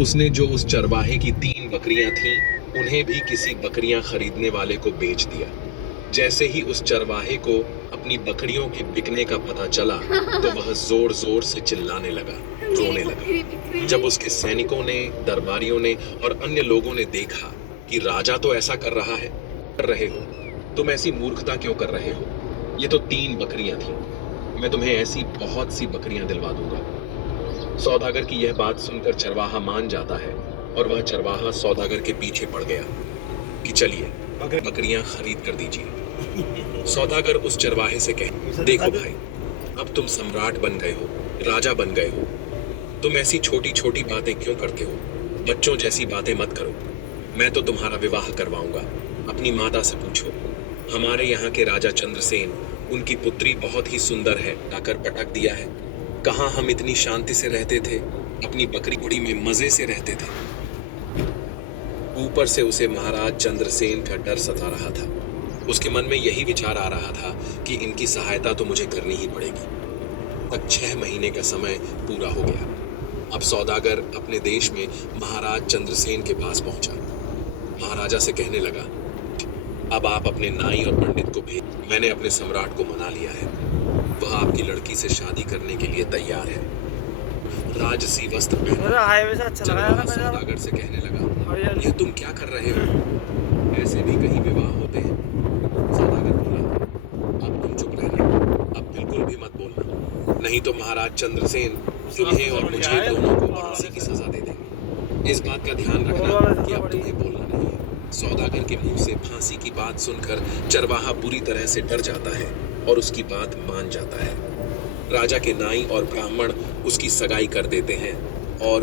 उसने जो उस चरवाहे की 3 बकरियां थीं, उन्हें भी किसी बकरियां खरीदने वाले को बेच दिया। जैसे ही उस चरवाहे को अपनी बकरियों के बिकने का पता चला, तो वह जोर-जोर से चिल्लाने लगा, मेरी रोने बकरी लगा। बिक जब गई। उसके सैनिकों ने, दरबारियों ने और अन्य लोगों ने देखा कि राजा तो ऐसा कर रहा है, कर रहे हो, तुम ऐसी मूर्खता क्यों कर रहे हो? ये तो 3 बकरियां थीं। मैं तुम्हें ऐसी बहुत सी बकरियां दिलवा दूंगा। सौदागर की यह बात सुनकर चरवाहा मान जाता है और वह चरवाहा सौदागर के पीछे पड़ गया कि चलिए बकरियां खरीद कर दीजिए। सौदागर उस चरवाहे से कहे, देखो भाई, अब तुम सम्राट बन गए हो, राजा बन गए हो, तुम ऐसी छोटी छोटी बातें क्यों करते हो? बच्चों जैसी बातें मत करो। मैं तो तुम्हारा विवाह करवाऊंगा। अपनी माता से पूछो। हमारे यहाँ के राजा चंद्रसेन, उनकी पुत्री बहुत ही सुंदर है, लाकर पटक दिया है। कहाँ हम इतनी शांति से रहते थे, अपनी बकरी बुड़ी में मजे से रहते थे। ऊपर से उसे महाराज चंद्रसेन का डर सता रहा था। उसके मन में यही विचार आ रहा था कि इनकी सहायता तो मुझे करनी ही पड़ेगी। तक 6 महीने का समय पूरा हो गया। अब सौदागर अपने देश में महाराज चंद्रसेन के पास पहुंचा। महाराजा से कहने लगा, अब आप अपने नाई और पंडित को भेज। मैंने अपने सम्राट को मना लिया है। वह आपकी लड़की से शादी करने के लिए तैयार है। राजसी वस्त्र पहने मेरा हाईवे से अच्छा लगा यार चरवाहा मेरा। सौदागर से कहने लगा, हरियाली। यह तुम क्या कर रहे हो? ऐसे भी कहीं विवाह होते हैं? सौदागर बोला, अब तुम चुप रहना, अब बिल्कुल भी मत बोलना, नहीं तो महाराज चंद्रसेन तुम्हें और मुझे दोनों को फांसी की सजा दे देंगे। इस बात का ध्यान रखना कि अब तुम्हें बोलना नहीं है। सौदागर के मुंह से फांसी की बात सुनकर चरवाहा बुरी तरह से डर जाता है और उसकी बात मान जाता है। राजा के नाई और ब्राह्मण उसकी सगाई कर देते हैं और